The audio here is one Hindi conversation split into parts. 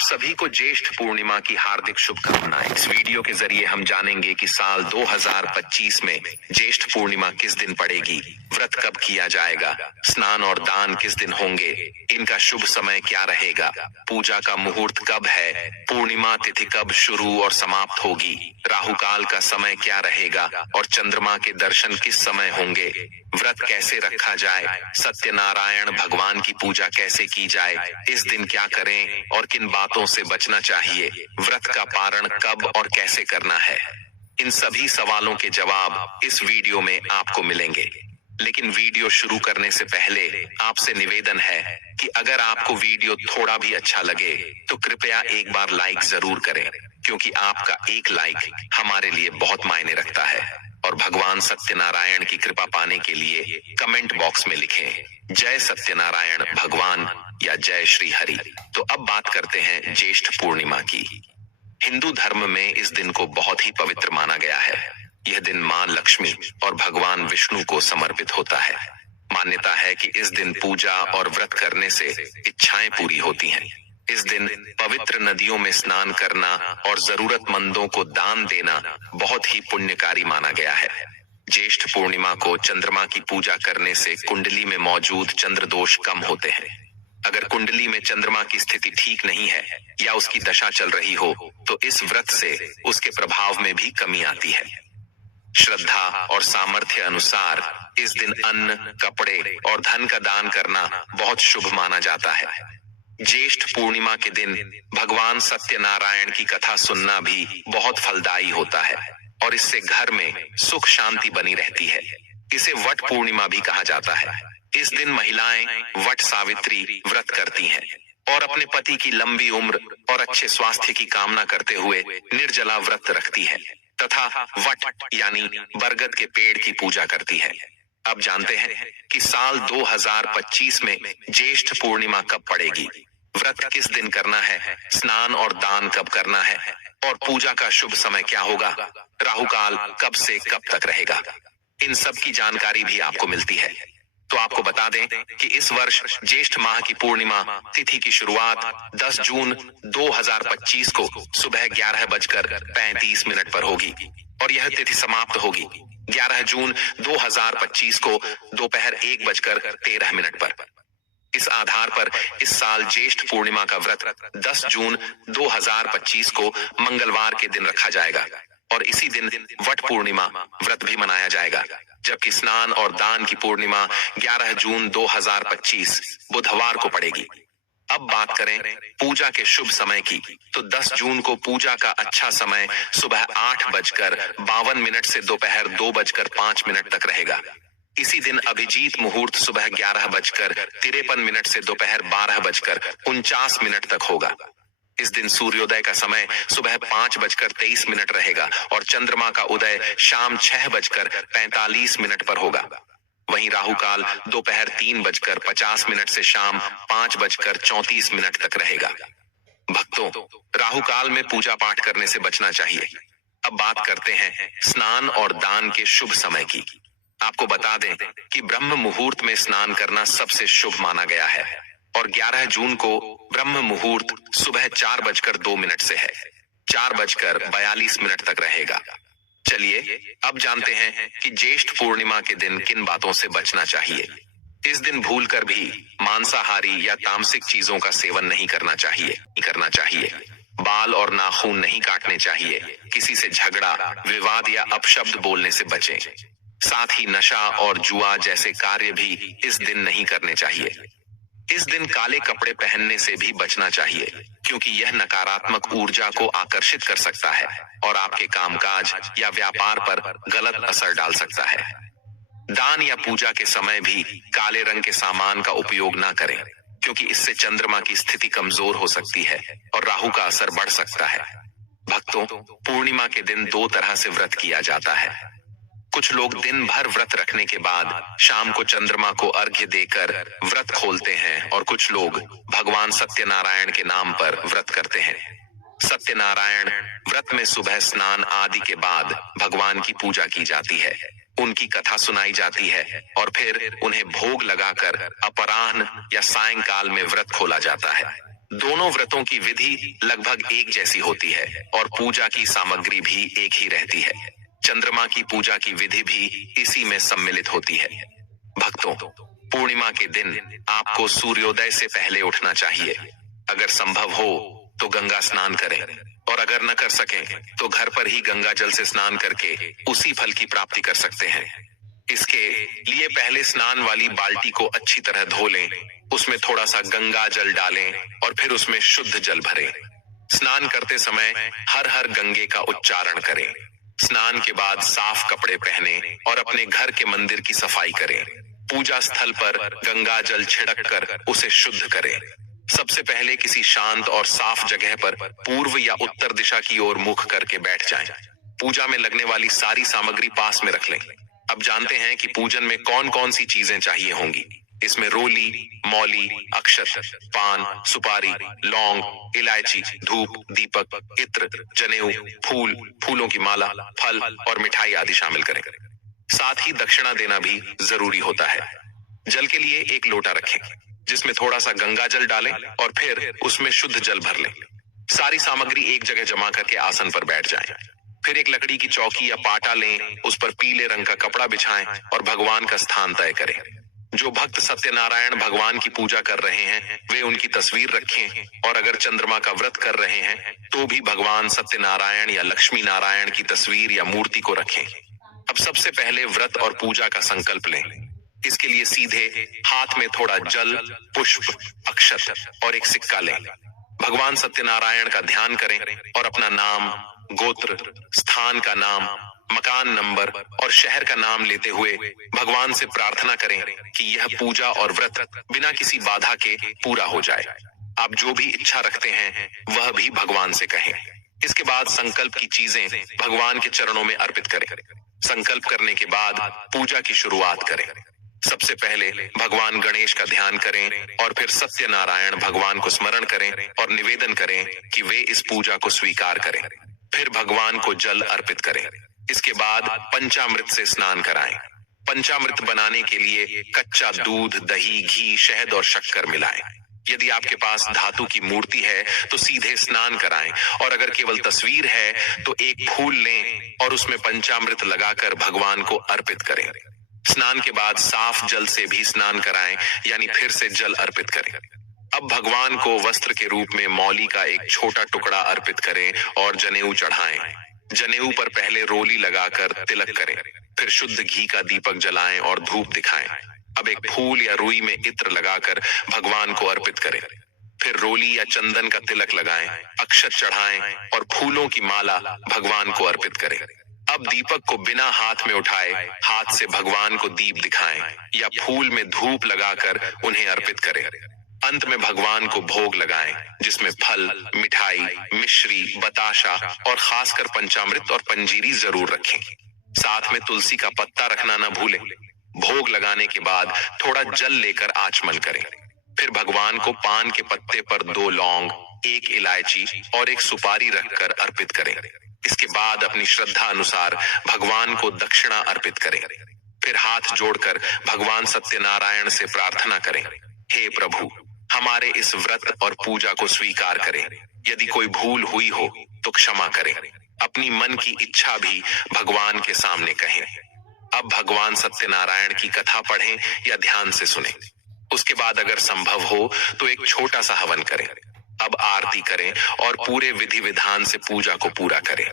आप सभी को ज्येष्ठ पूर्णिमा की हार्दिक शुभकामनाएं। इस वीडियो के जरिए हम जानेंगे कि साल 2025 में ज्येष्ठ पूर्णिमा किस दिन पड़ेगी, व्रत कब किया जाएगा, स्नान और दान किस दिन होंगे, इनका शुभ समय क्या रहेगा, पूजा का मुहूर्त कब है, पूर्णिमा तिथि कब शुरू और समाप्त होगी, राहु काल का समय क्या रहेगा और चंद्रमा के दर्शन किस समय होंगे, व्रत कैसे रखा जाए, सत्यनारायण भगवान की पूजा कैसे की जाए, इस दिन क्या करें और किन बातों से बचना चाहिए, व्रत का पारण कब और कैसे करना है। इन सभी सवालों के जवाब इस वीडियो में आपको मिलेंगे। लेकिन वीडियो शुरू करने से पहले आपसे निवेदन है कि अगर आपको वीडियो थोड़ा भी अच्छा लगे तो कृपया एक बार लाइक जरूर करें, क्योंकि आपका एक लाइक हमारे लिए बहुत मायने रखता है। और भगवान सत्यनारायण की कृपा पाने के लिए कमेंट बॉक्स में लिखें जय सत्यनारायण भगवान या जय श्री हरि। तो अब बात करते हैं ज्येष्ठ पूर्णिमा की। हिंदू धर्म में इस दिन को बहुत ही पवित्र माना गया है। यह दिन मां लक्ष्मी और भगवान विष्णु को समर्पित होता है। मान्यता है कि इस दिन पूजा और व्रत करने से इच्छाएं पूरी होती हैं। इस दिन पवित्र नदियों में स्नान करना और जरूरतमंदों को दान देना बहुत ही पुण्यकारी माना गया है। ज्येष्ठ पूर्णिमा को चंद्रमा की पूजा करने से कुंडली में मौजूद चंद्र दोष कम होते हैं। अगर कुंडली में चंद्रमा की स्थिति ठीक नहीं है या उसकी दशा चल रही हो तो इस व्रत से उसके प्रभाव में भी कमी आती है। श्रद्धा और सामर्थ्य अनुसार इस दिन अन्न, कपड़े और धन का दान करना बहुत शुभ माना जाता है। ज्येष्ठ पूर्णिमा के दिन भगवान सत्यनारायण की कथा सुनना भी बहुत फलदायी होता है और इससे घर में सुख शांति बनी रहती है। इसे वट पूर्णिमा भी कहा जाता है। इस दिन महिलाएं वट सावित्री व्रत करती हैं और अपने पति की लंबी उम्र और अच्छे स्वास्थ्य की कामना करते हुए निर्जला व्रत रखती है तथा वट यानी बरगद के पेड़ की पूजा करती है। अब जानते हैं कि साल 2025 में ज्येष्ठ पूर्णिमा कब पड़ेगी, व्रत किस दिन करना है, स्नान और दान कब करना है और पूजा का शुभ समय क्या होगा, राहु काल कब से कब तक रहेगा। इन सब की जानकारी भी आपको मिलती है। तो आपको बता दें कि इस वर्ष ज्येष्ठ माह की पूर्णिमा तिथि की शुरुआत 10 जून 2025 को सुबह 11:35 पर होगी और यह तिथि समाप्त होगी 11 जून 2025 को दोपहर 1:13 पर। इस आधार पर इस साल ज्येष्ठ पूर्णिमा का व्रत 10 जून 2025 को मंगलवार के दिन रखा जाएगा और इसी दिन वट पूर्णिमा व्रत भी मनाया जाएगा, जबकि स्नान और दान की पूर्णिमा 11 जून 2025 बुधवार को पड़ेगी। अब बात करें पूजा के शुभ समय की, तो 10 जून को पूजा का अच्छा समय सुबह 8:52 से दोपहर 2:05 तक रहेगा। इसी दिन अभिजीत मुहूर्त सुबह 11:53 से दोपहर 12:49 तक होगा। इस दिन सूर्योदय का समय सुबह 5:23 रहेगा और चंद्रमा का उदय शाम 6:45 पर होगा। वहीं राहु काल दोपहर 3:50 से शाम 5:34 तक रहेगा। भक्तों, राहु काल में पूजा पाठ करने से बचना चाहिए। अब बात करते हैं स्नान और दान के शुभ समय की। आपको बता दें कि ब्रह्म मुहूर्त में स्नान करना सबसे शुभ माना गया है और 11 जून को ब्रह्म मुहूर्त सुबह 4:02 से है, 4:42 तक रहेगा। चलिए अब जानते हैं कि ज्येष्ठ पूर्णिमा के दिन किन बातों से बचना चाहिए। इस दिन भूलकर भी मांसाहारी या तामसिक चीजों का सेवन नहीं करना चाहिए। बाल और नाखून नहीं काटने चाहिए। किसी से झगड़ा, विवाद या अपशब्द बोलने से बचें। साथ ही नशा और जुआ जैसे कार्य भी इस दिन नहीं करने चाहिए। इस दिन काले कपड़े पहनने से भी बचना चाहिए, क्योंकि यह नकारात्मक ऊर्जा को आकर्षित कर सकता है और आपके कामकाज या व्यापार पर गलत असर डाल सकता है। दान या पूजा के समय भी काले रंग के सामान का उपयोग ना करें, क्योंकि इससे चंद्रमा की स्थिति कमजोर हो सकती है और राहु का असर बढ़ सकता है। भक्तों, पूर्णिमा के दिन 2 तरह से व्रत किया जाता है। कुछ लोग दिन भर व्रत रखने के बाद शाम को चंद्रमा को अर्घ्य देकर व्रत खोलते हैं और कुछ लोग भगवान सत्यनारायण के नाम पर व्रत करते हैं। सत्यनारायण व्रत में सुबह स्नान आदि के बाद भगवान की पूजा की जाती है, उनकी कथा सुनाई जाती है और फिर उन्हें भोग लगाकर अपराह्न या सायंकाल में व्रत खोला जाता है। दोनों व्रतों की विधि लगभग एक जैसी होती है और पूजा की सामग्री भी एक ही रहती है। चंद्रमा की पूजा की विधि भी इसी में सम्मिलित होती है। भक्तों, पूर्णिमा के दिन आपको सूर्योदय से पहले उठना चाहिए। अगर संभव हो तो गंगा स्नान करें और अगर न कर सकें तो घर पर ही गंगा जल से स्नान करके उसी फल की प्राप्ति कर सकते हैं। इसके लिए पहले स्नान वाली बाल्टी को अच्छी तरह धो लें, उसमें थोड़ा सा गंगा जल डालें और फिर उसमें शुद्ध जल भरें। स्नान करते समय हर हर गंगे का उच्चारण करें। स्नान के बाद साफ कपड़े पहने और अपने घर के मंदिर की सफाई करें। पूजा स्थल पर गंगा जल छिड़क कर उसे शुद्ध करें। सबसे पहले किसी शांत और साफ जगह पर पूर्व या उत्तर दिशा की ओर मुख करके बैठ जाएं। पूजा में लगने वाली सारी सामग्री पास में रख लें। अब जानते हैं कि पूजन में कौन कौन सी चीजें चाहिए होंगी। इसमें रोली, मौली, अक्षत, पान, सुपारी, लौंग, इलायची, धूप, दीपक, इत्र, जनेऊ, फूल, फूलों की माला, फल और मिठाई आदि शामिल करें। साथ ही दक्षिणा देना भी जरूरी होता है। जल के लिए एक लोटा रखें, जिसमें थोड़ा सा गंगा जल डालें और फिर उसमें शुद्ध जल भर लें। सारी सामग्री एक जगह जमा करके आसन पर बैठ जाएं। फिर एक लकड़ी की चौकी या पाटा लें, उस पर पीले रंग का कपड़ा बिछाएं और भगवान का स्थान तय करें। जो भक्त सत्यनारायण भगवान की पूजा कर रहे हैं वे उनकी तस्वीर रखें और अगर चंद्रमा का व्रत कर रहे हैं तो भी भगवान सत्यनारायण या लक्ष्मी नारायण की तस्वीर या मूर्ति को रखें। अब सबसे पहले व्रत और पूजा का संकल्प लें। इसके लिए सीधे हाथ में थोड़ा जल, पुष्प, अक्षत और एक सिक्का लें। भगवान सत्यनारायण का ध्यान करें और अपना नाम, गोत्र, स्थान का नाम, मकान नंबर और शहर का नाम लेते हुए भगवान से प्रार्थना करें कि यह पूजा और व्रत बिना किसी बाधा के पूरा हो जाए। आप जो भी इच्छा रखते हैं वह भी भगवान से कहें। इसके बाद संकल्प की चीजें भगवान के चरणों में अर्पित करें। संकल्प करने के बाद पूजा की शुरुआत करें। सबसे पहले भगवान गणेश का ध्यान करें और फिर सत्यनारायण भगवान को स्मरण करें और निवेदन करें कि वे इस पूजा को स्वीकार करें। फिर भगवान को जल अर्पित करें। इसके बाद पंचामृत से स्नान कराएं। पंचामृत बनाने के लिए कच्चा दूध, दही, घी, शहद और शक्कर मिलाएं। यदि आपके पास धातु की मूर्ति है तो सीधे स्नान कराएं और अगर केवल तस्वीर है तो एक फूल लें और उसमें पंचामृत लगाकर भगवान को अर्पित करें। स्नान के बाद साफ जल से भी स्नान कराएं, यानी फिर से जल अर्पित करें। अब भगवान को वस्त्र के रूप में मौली का एक छोटा टुकड़ा अर्पित करें और जनेऊ चढ़ाएं। जनेऊ पर पहले रोली लगाकर तिलक करें, फिर शुद्ध घी का दीपक जलाएं और धूप दिखाएं। अब एक फूल या रुई में इत्र लगाकर भगवान को अर्पित करें। फिर रोली या चंदन का तिलक लगाएं, अक्षत चढ़ाएं और फूलों की माला भगवान को अर्पित करें। अब दीपक को बिना हाथ में उठाए हाथ से भगवान को दीप दिखाएं या फूल में धूप लगाकर उन्हें अर्पित करें। अंत में भगवान को भोग लगाएं, जिसमें फल, मिठाई, मिश्री, बताशा और खासकर पंचामृत और पंजीरी जरूर रखें। साथ में तुलसी का पत्ता रखना न भूलें। भोग लगाने के बाद थोड़ा जल लेकर आचमन करें। फिर भगवान को पान के पत्ते पर 2 लौंग, 1 इलायची और 1 सुपारी रखकर अर्पित करें। इसके बाद अपनी श्रद्धा अनुसार भगवान को दक्षिणा अर्पित करें। फिर हाथ जोड़कर भगवान सत्यनारायण से प्रार्थना करें, हे प्रभु, हमारे इस व्रत और पूजा को स्वीकार करें। यदि कोई भूल हुई हो तो क्षमा करें। अपनी मन की इच्छा भी भगवान के सामने कहें। अब भगवान सत्यनारायण की कथा पढ़ें या ध्यान से सुनें। उसके बाद अगर संभव हो तो एक छोटा सा हवन करें। अब आरती करें और पूरे विधि विधान से पूजा को पूरा करें।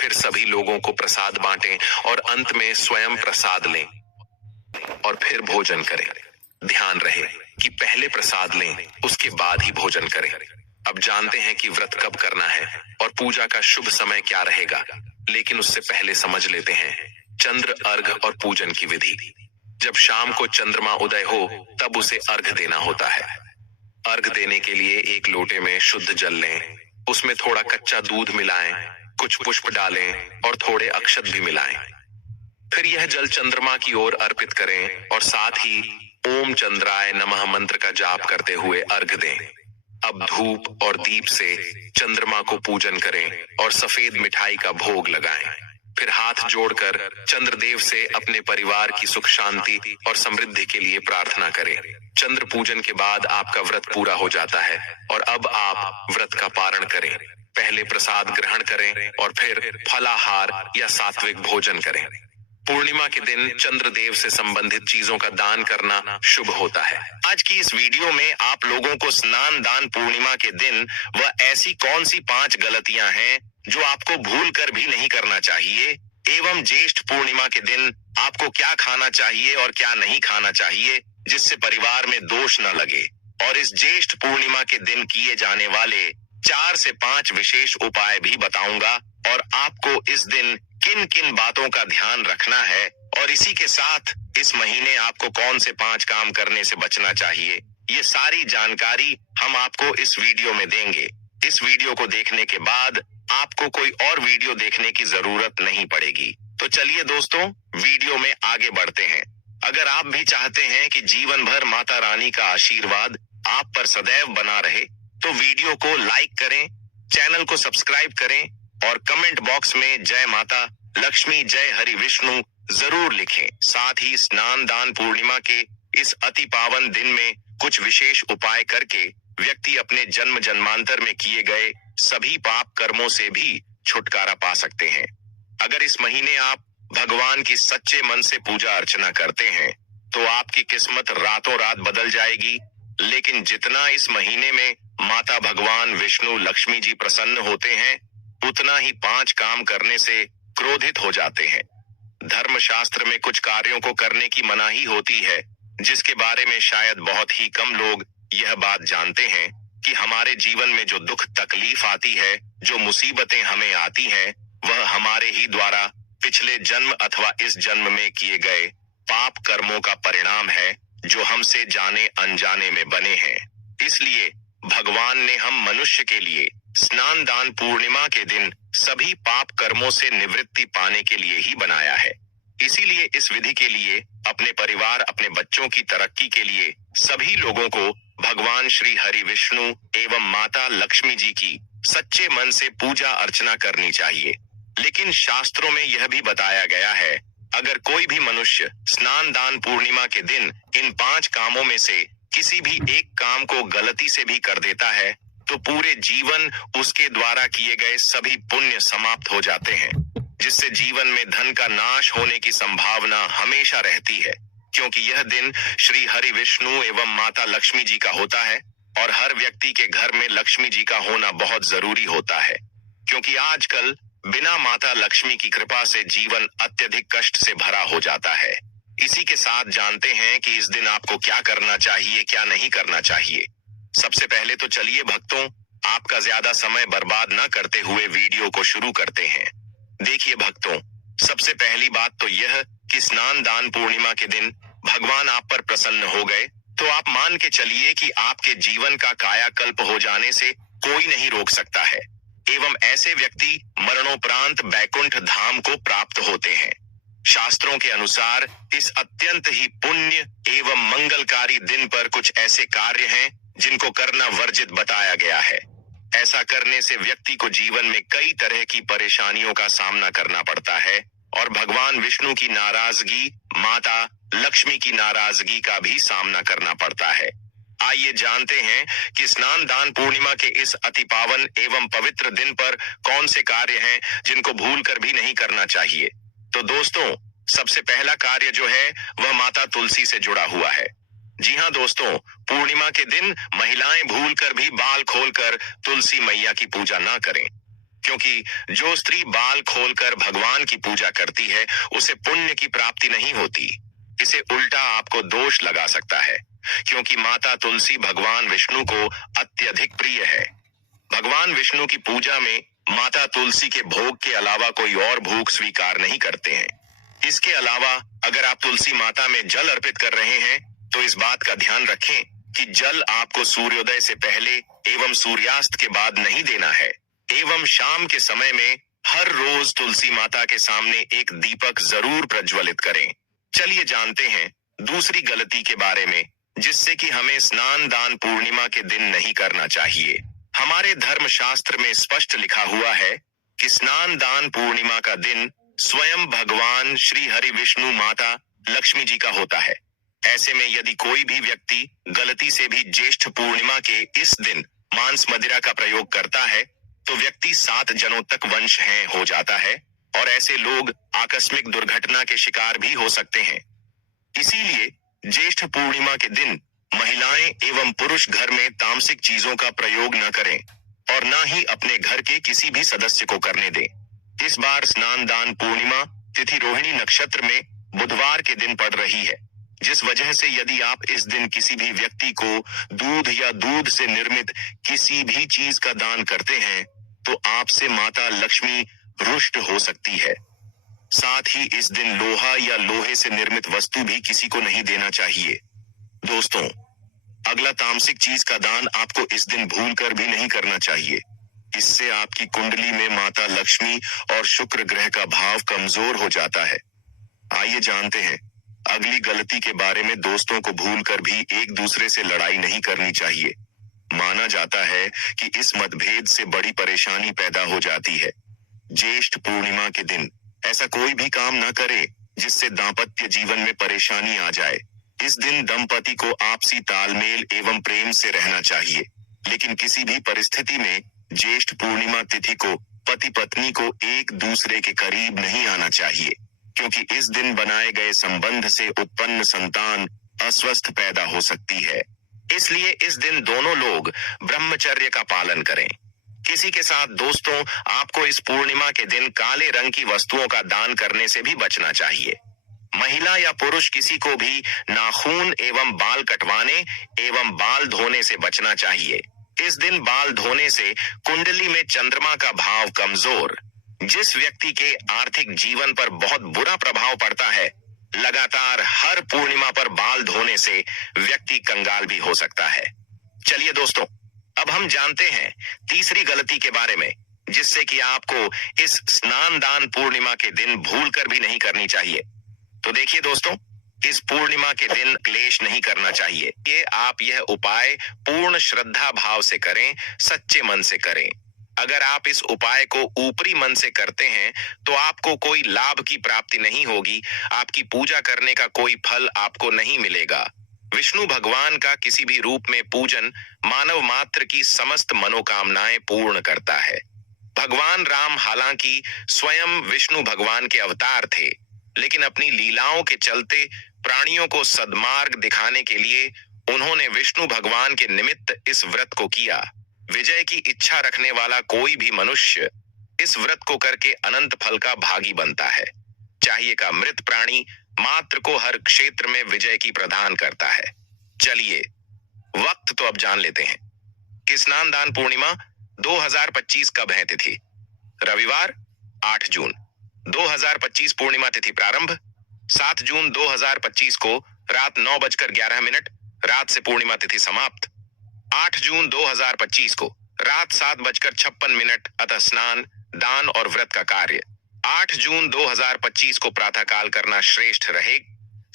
फिर सभी लोगों को प्रसाद बांटें और अंत में स्वयं प्रसाद लें और फिर भोजन करें। ध्यान रहे कि पहले प्रसाद लें, उसके बाद ही भोजन करें। अब जानते हैं कि व्रत कब करना है और पूजा का शुभ समय क्या रहेगा, लेकिन उससे पहले समझ लेते हैं चंद्र अर्घ और पूजन की विधि। जब शाम को चंद्रमा उदय हो तब उसे अर्घ देना होता है। अर्घ देने के लिए एक लोटे में शुद्ध जल लें, उसमें थोड़ा कच्चा दूध मिलाएं, कुछ पुष्प डालें और थोड़े अक्षत भी मिलाएं। फिर यह जल चंद्रमा की ओर अर्पित करें और साथ ही ओम चंद्राय नमः मंत्र का जाप करते हुए अर्घ दें। अब धूप और दीप से चंद्रमा को पूजन करें और सफेद मिठाई का भोग लगाएं। फिर हाथ जोड़कर चंद्रदेव से अपने परिवार की सुख शांति और समृद्धि के लिए प्रार्थना करें। चंद्र पूजन के बाद आपका व्रत पूरा हो जाता है और अब आप व्रत का पारण करें। पहले प्रसाद ग्रहण करें और फिर फलाहार या सात्विक भोजन करें। पूर्णिमा के दिन चंद्रदेव से संबंधित चीजों का दान करना शुभ होता है। आज की इस वीडियो में आप लोगों को स्नान दान पूर्णिमा के दिन वह ऐसी कौन सी 5 गलतियां हैं जो आपको भूल कर भी नहीं करना चाहिए, एवं ज्येष्ठ पूर्णिमा के दिन आपको क्या खाना चाहिए और क्या नहीं खाना चाहिए जिससे परिवार में दोष न लगे, और इस ज्येष्ठ पूर्णिमा के दिन किए जाने वाले 4 से 5 विशेष उपाय भी बताऊंगा, और आपको इस दिन किन किन बातों का ध्यान रखना है, और इसी के साथ इस महीने आपको कौन से 5 काम करने से बचना चाहिए, ये सारी जानकारी हम आपको इस वीडियो में देंगे। इस वीडियो को देखने के बाद आपको कोई और वीडियो देखने की जरूरत नहीं पड़ेगी। तो चलिए दोस्तों, वीडियो में आगे बढ़ते हैं। अगर आप भी चाहते हैं कि जीवन भर माता रानी का आशीर्वाद आप पर सदैव बना रहे, तो वीडियो को लाइक करें, चैनल को सब्सक्राइब करें और कमेंट बॉक्स में जय माता लक्ष्मी, जय हरि विष्णु जरूर लिखें। साथ ही स्नान दान पूर्णिमा के इस अति पावन दिन में कुछ विशेष उपाय करके व्यक्ति अपने जन्म जन्मांतर में किए गए सभी पाप कर्मों से भी छुटकारा पा सकते हैं। अगर इस महीने आप भगवान की सच्चे मन से पूजा अर्चना करते हैं तो आपकी किस्मत रातों रात बदल जाएगी। लेकिन जितना इस महीने में माता भगवान विष्णु लक्ष्मी जी प्रसन्न होते हैं, उतना ही 5 काम करने से क्रोधित हो जाते हैं। धर्मशास्त्र में कुछ कार्यों को करने की मनाही होती है, जिसके बारे में शायद बहुत ही कम लोग यह बात जानते हैं कि हमारे जीवन में जो दुख तकलीफ आती है, जो मुसीबतें हमें आती हैं, वह हमारे ही द्वारा पिछले जन्म अथवा इस जन्म में किए गए पाप कर्मों का परिणाम है, जो हमसे जाने अनजाने में बने हैं। इसलिए भगवान ने हम मनुष्य के लिए स्नान दान पूर्णिमा के दिन सभी पाप कर्मों से निवृत्ति पाने के लिए ही बनाया है। इसीलिए इस विधि के लिए अपने परिवार, अपने बच्चों की तरक्की के लिए सभी लोगों को भगवान श्री हरि विष्णु एवं माता लक्ष्मी जी की सच्चे मन से पूजा अर्चना करनी चाहिए। लेकिन शास्त्रों में यह भी बताया गया है, अगर कोई भी मनुष्य स्नान दान पूर्णिमा के दिन इन 5 कामों में से किसी भी एक काम को गलती से भी कर देता है, तो पूरे जीवन उसके द्वारा किए गए सभी पुण्य समाप्त हो जाते हैं, जिससे जीवन में धन का नाश होने की संभावना हमेशा रहती है। क्योंकि यह दिन श्री हरि विष्णु एवं माता लक्ष्मी जी का होता है, और हर व्यक्ति के घर में लक्ष्मी जी का होना बहुत जरूरी होता है, क्योंकि आजकल बिना माता लक्ष्मी की कृपा से जीवन अत्यधिक कष्ट से भरा हो जाता है। इसी के साथ जानते हैं कि इस दिन आपको क्या करना चाहिए, क्या नहीं करना चाहिए। सबसे पहले तो चलिए भक्तों, आपका ज्यादा समय बर्बाद न करते हुए वीडियो को शुरू करते हैं। देखिए भक्तों, सबसे पहली बात तो यह कि स्नान दान पूर्णिमा के दिन भगवान आप पर प्रसन्न हो गए तो आप मान के चलिए कि आपके जीवन का कायाकल्प हो जाने से कोई नहीं रोक सकता है, एवं ऐसे व्यक्ति मरणोपरांत बैकुंठ धाम को प्राप्त होते हैं। शास्त्रों के अनुसार इस अत्यंत ही पुण्य एवं मंगलकारी दिन पर कुछ ऐसे कार्य हैं जिनको करना वर्जित बताया गया है। ऐसा करने से व्यक्ति को जीवन में कई तरह की परेशानियों का सामना करना पड़ता है, और भगवान विष्णु की नाराजगी, माता लक्ष्मी की नाराजगी का भी सामना करना पड़ता है। आइए जानते हैं कि स्नान दान पूर्णिमा के इस अति पावन एवं पवित्र दिन पर कौन से कार्य हैं जिनको भूल कर भी नहीं करना चाहिए। तो दोस्तों, सबसे पहला कार्य जो है वह माता तुलसी से जुड़ा हुआ है। जी हाँ दोस्तों, पूर्णिमा के दिन महिलाएं भूल कर भी बाल खोलकर तुलसी मैया की पूजा ना करें, क्योंकि जो स्त्री बाल खोलकर भगवान की पूजा करती है उसे पुण्य की प्राप्ति नहीं होती। इसे उल्टा आपको दोष लगा सकता है, क्योंकि माता तुलसी भगवान विष्णु को अत्यधिक प्रिय है। भगवान विष्णु की पूजा में माता तुलसी के भोग के अलावा कोई और भोग स्वीकार नहीं करते हैं। इसके अलावा अगर आप तुलसी माता में जल अर्पित कर रहे हैं तो इस बात का ध्यान रखें कि जल आपको सूर्योदय से पहले एवं सूर्यास्त के बाद नहीं देना है, एवं शाम के समय में हर रोज तुलसी माता के सामने एक दीपक जरूर प्रज्वलित करें। चलिए जानते हैं दूसरी गलती के बारे में, जिससे कि हमें स्नान दान पूर्णिमा के दिन नहीं करना चाहिए। हमारे धर्म शास्त्र में स्पष्ट लिखा हुआ है कि स्नान दान पूर्णिमा का दिन स्वयं भगवान श्री हरि विष्णु माता लक्ष्मी जी का होता है। ऐसे में यदि कोई भी व्यक्ति गलती से भी ज्येष्ठ पूर्णिमा के इस दिन मांस मदिरा का प्रयोग करता है तो व्यक्ति 7 जनों तक वंशहीन हो जाता है और ऐसे लोग आकस्मिक दुर्घटना के शिकार भी हो सकते हैं। इसीलिए ज्येष्ठ पूर्णिमा के दिन महिलाएं एवं पुरुष घर में तामसिक चीजों का प्रयोग न करें और न ही अपने घर के किसी भी सदस्य को करने दें। इस बार स्नान दान पूर्णिमा तिथि रोहिणी नक्षत्र में बुधवार के दिन पड़ रही है, जिस वजह से यदि आप इस दिन किसी भी व्यक्ति को दूध या दूध से निर्मित किसी भी चीज का दान करते हैं तो आपसे माता लक्ष्मी रुष्ट हो सकती है। साथ ही इस दिन लोहा या लोहे से निर्मित वस्तु भी किसी को नहीं देना चाहिए। दोस्तों, अगला तामसिक चीज का दान आपको इस दिन भूलकर भी नहीं करना चाहिए। इससे आपकी कुंडली में माता लक्ष्मी और शुक्र ग्रह का भाव कमजोर हो जाता है। आइए जानते हैं अगली गलती के बारे में। दोस्तों को भूलकर भी एक दूसरे से लड़ाई नहीं करनी चाहिए। माना जाता है कि इस मतभेद से बड़ी परेशानी पैदा हो जाती है। ज्येष्ठ पूर्णिमा के दिन ऐसा कोई भी काम न करे जिससे दाम्पत्य जीवन में परेशानी आ जाए। इस दिन दंपति को आपसी तालमेल एवं प्रेम से रहना चाहिए, लेकिन किसी भी परिस्थिति में ज्येष्ठ पूर्णिमा तिथि को पति पत्नी को एक दूसरे के करीब नहीं आना चाहिए, क्योंकि इस दिन बनाए गए संबंध से उत्पन्न संतान अस्वस्थ पैदा हो सकती है। इसलिए इस दिन दोनों लोग ब्रह्मचर्य का पालन करें। किसी के साथ दोस्तों, आपको इस पूर्णिमा के दिन काले रंग की वस्तुओं का दान करने से भी बचना चाहिए। महिला या पुरुष किसी को भी नाखून एवं बाल कटवाने एवं बाल धोने से बचना चाहिए। इस दिन बाल धोने से कुंडली में चंद्रमा का भाव कमजोर, जिस व्यक्ति के आर्थिक जीवन पर बहुत बुरा प्रभाव पड़ता है, लगातार हर पूर्णिमा पर बाल धोने से व्यक्ति कंगाल भी हो सकता है। चलिए दोस्तों, अब हम जानते हैं तीसरी गलती के बारे में, जिससे कि आपको इस स्नान दान पूर्णिमा के दिन भूलकर भी नहीं करनी चाहिए। तो देखिए दोस्तों, इस पूर्णिमा के दिन क्लेश नहीं करना चाहिए। ये आप यह उपाय पूर्ण श्रद्धा भाव से करें, सच्चे मन से करें। अगर आप इस उपाय को ऊपरी मन से करते हैं तो आपको कोई लाभ की प्राप्ति नहीं होगी, आपकी पूजा करने का कोई फल आपको नहीं मिलेगा। विष्णु भगवान का किसी भी रूप में पूजन मानव मात्र की समस्त मनोकामनाएं पूर्ण करता है। भगवान राम हालांकि स्वयं विष्णु भगवान के अवतार थे, लेकिन अपनी लीलाओं के चलते प्राणियों को सद्मार्ग दिखाने के लिए उन्होंने विष्णु भगवान के निमित्त इस व्रत को किया। विजय की इच्छा रखने वाला कोई भी मनुष्य इस व्रत को करके अनंत फल का भागी बनता है। चाहिए का मृत प्राणी मात्र को हर क्षेत्र में विजय की प्रदान करता है। चलिए वक्त तो अब जान लेते हैं कि स्नान दान पूर्णिमा 2025 कब है। तिथि रविवार 8 जून 2025। पूर्णिमा तिथि प्रारंभ 7 जून 2025 को रात 9:11 रात से पूर्णिमा तिथि समाप्त 8 जून 2025 को रात 7:56 अतः स्नान दान और व्रत का कार्य 8 जून 2025 को प्रातःकाल करना श्रेष्ठ रहे।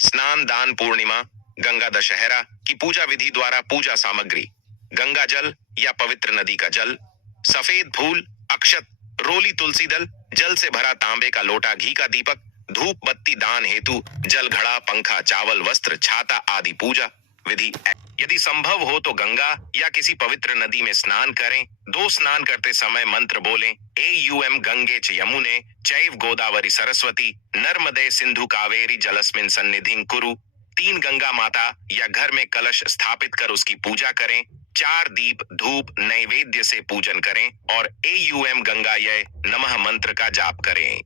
स्नान दान पूर्णिमा गंगा दशहरा की पूजा विधि द्वारा पूजा सामग्री गंगा जल या पवित्र नदी का जल, सफेद फूल, अक्षत, रोली तुलसी दल, जल से भरा तांबे का लोटा, घी का दीपक, धूप बत्ती दान हेतु, जल घड़ा, पंखा, चावल, वस्त्र, छाता आदि पूजा विधि। यदि संभव हो तो गंगा या किसी पवित्र नदी में स्नान करें। 2 स्नान करते समय मंत्र बोलें, एयूएम गंगे च यमुने चैव गोदावरी सरस्वती नर्मदे सिंधु कावेरी जलस्मिन सन्निधिं कुरु। 3 गंगा माता या घर में कलश स्थापित कर उसकी पूजा करें। 4 दीप धूप नैवेद्य से पूजन करें और एयूएम गंगायै नमः मंत्र का जाप करें।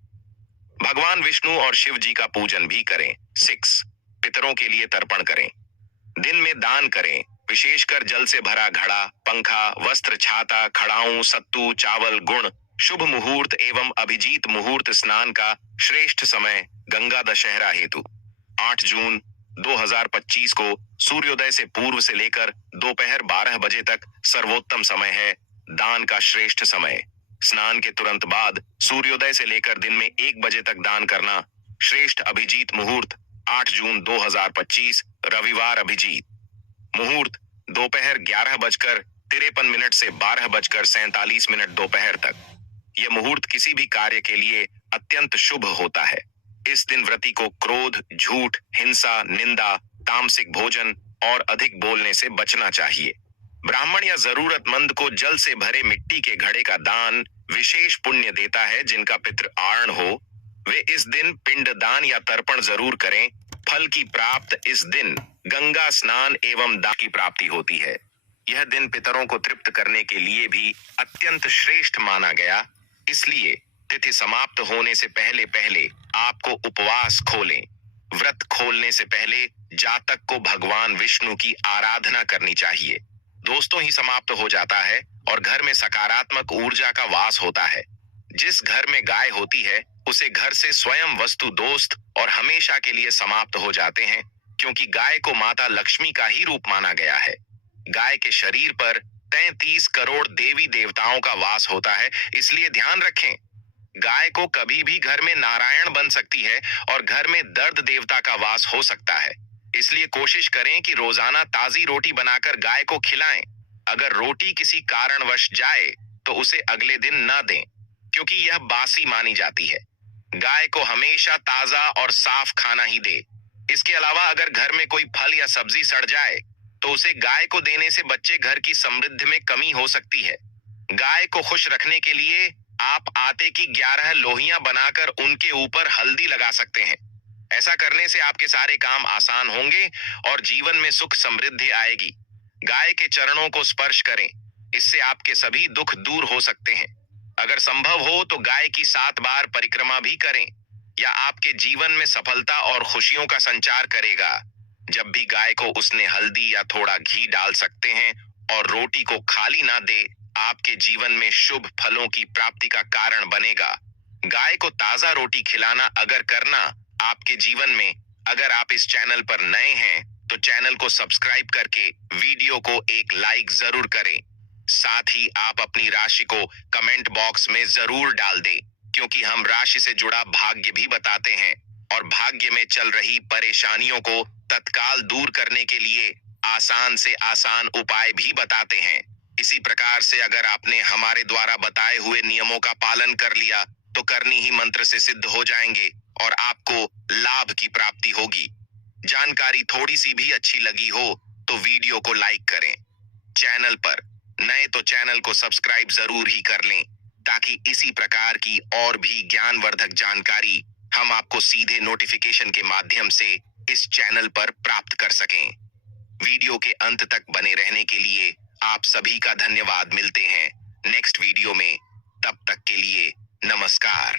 भगवान विष्णु और शिव जी का पूजन भी करें। 6 पितरों के लिए तर्पण करें। दिन में दान करें, विशेषकर जल से भरा घड़ा, पंखा, वस्त्र, छाता, खड़ाऊं, सत्तू, चावल, गुण। शुभ मुहूर्त एवं अभिजीत मुहूर्त स्नान का श्रेष्ठ समय गंगा दशहरा हेतु 8 जून 2025 को सूर्योदय से पूर्व से लेकर दोपहर 12 बजे तक सर्वोत्तम समय है। दान का श्रेष्ठ समय स्नान के तुरंत बाद सूर्योदय से लेकर दिन में 1 बजे तक दान करना। श्रेष्ठ अभिजीत मुहूर्त 8 जून 2025 रविवार। अभिजीत मुहूर्त दोपहर 11:53 से 12:47 दोपहर तक। यह मुहूर्त किसी भी कार्य के लिए अत्यंत शुभ होता है। इस दिन व्रती को क्रोध, झूठ, हिंसा, निंदा, तामसिक भोजन और अधिक बोलने से बचना चाहिए। ब्राह्मण या जरूरतमंद को जल से भरे मिट्टी के घड़े का दान विशेष पुण्य देता है। जिनका पितृ आर्ण हो वे इस दिन पिंड दान या तर्पण जरूर करें। फल की प्राप्त इस दिन गंगा स्नान एवं दान की प्राप्ति होती है। यह दिन पितरों को तृप्त करने के लिए भी अत्यंत श्रेष्ठ माना गया। इसलिए तिथि समाप्त होने से पहले पहले आपको उपवास खोलें। व्रत खोलने से पहले जातक को भगवान विष्णु की आराधना करनी चाहिए। दोस्तों ही समाप्त हो जाता है और घर में सकारात्मक ऊर्जा का वास होता है। जिस घर में गाय होती है उसे घर से स्वयं वस्तु दोस्त और हमेशा के लिए समाप्त हो जाते हैं, क्योंकि गाय को माता लक्ष्मी का ही रूप माना गया है। गाय के शरीर पर 33 करोड़ देवी देवताओं का वास होता है, इसलिए ध्यान रखें। गाय को कभी भी घर में नारायण बन सकती है और घर में दर्द देवता का वास हो सकता है। इसलिए कोशिश करें कि रोजाना ताजी रोटी बनाकर गाय को खिलाएं। अगर रोटी किसी कारणवश जाए तो उसे अगले दिन न दें, क्योंकि यह बासी मानी जाती है। गाय को हमेशा ताजा और साफ खाना ही दे। इसके अलावा अगर घर में कोई फल या सब्जी सड़ जाए तो उसे गाय को देने से बच्चे घर की समृद्धि में कमी हो सकती है। गाय को खुश रखने के लिए आप आटे की 11 लोहियां बनाकर उनके ऊपर हल्दी लगा सकते हैं। ऐसा करने से आपके सारे काम आसान होंगे और जीवन में सुख समृद्धि आएगी। गाय के चरणों को स्पर्श करें, इससे आपके सभी दुख दूर हो सकते हैं। अगर संभव हो तो गाय की 7 बार परिक्रमा भी करें, या आपके जीवन में सफलता और खुशियों का संचार करेगा। जब भी गाय को उसने हल्दी या थोड़ा घी डाल सकते हैं और रोटी को खाली ना दे, आपके जीवन में शुभ फलों की प्राप्ति का कारण बनेगा। गाय को ताजा रोटी खिलाना अगर करना आपके जीवन में, अगर आप इस चैनल पर नए हैं तो चैनल को सब्सक्राइब करके वीडियो को एक लाइक जरूर करें। साथ ही आप अपनी राशि को कमेंट बॉक्स में जरूर डाल दें, क्योंकि हम राशि से जुड़ा भाग्य भी बताते हैं और भाग्य में चल रही परेशानियों को तत्काल दूर करने के लिए आसान से आसान उपाय भी बताते हैं। इसी प्रकार से अगर आपने हमारे द्वारा बताए हुए नियमों का पालन कर लिया तो करनी ही मंत्र से सिद्ध हो जाएंगे और आपको लाभ की प्राप्ति होगी। जानकारी थोड़ी सी भी अच्छी लगी हो तो वीडियो को लाइक करें। चैनल पर नए तो चैनल को सब्सक्राइब जरूर ही कर लें, ताकि इसी प्रकार की और भी ज्ञानवर्धक जानकारी हम आपको सीधे नोटिफिकेशन के माध्यम से इस चैनल पर प्राप्त कर सकें। वीडियो के अंत तक बने रहने के लिए आप सभी का धन्यवाद। मिलते हैं नेक्स्ट वीडियो में, तब तक के लिए नमस्कार।